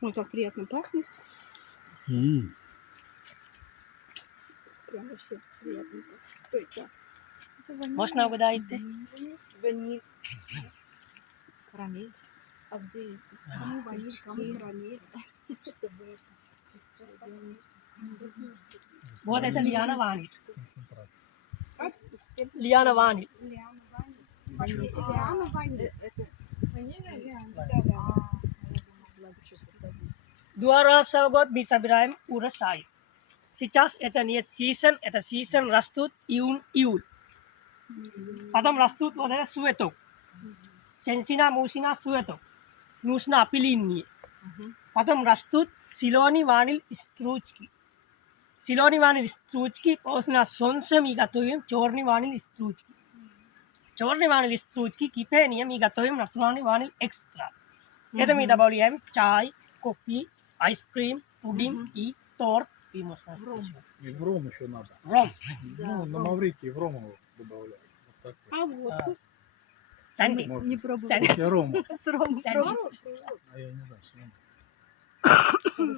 Ну, так приятно пахнет. Прям вообще приятно пахнет. Ой, да. Это ваниль. Можна угадайте? Ваниль. Карамель. А где эти? Кому ваниль, кому карамель. Чтобы это... Вот это Лиана Ваниль. Как? Лиана Ваниль. Лиана ваниль. Лиана ваниль. Это ванильная лиана? Да, да. Надо что-то посадить. Dua rasa buat bisa beraim urasai. Сейчас это нет season, это season растут июль. Потом растут вот это цветок. Сенсина, мусина, цветок. Нужно апеллинии. Потом растут зеленый ваниль и стручки. Зеленый ваниль и стручки, после солнца мы готовим черный ваниль и стручки. Черный ваниль и стручки кипения мы готовим натуральный ваниль экстра. Это мы добавляем чай, кофе, айскрим, пудинг и торт. И можно И в ром еще надо. ром. Ну, на Маврикии в ром его добавляют. Вот так вот. А вот. Сэнди. Можно. Не пробовала. Сэнди. Я рому. С ромом Сэнди. пробовала? А я не знаю, все равно.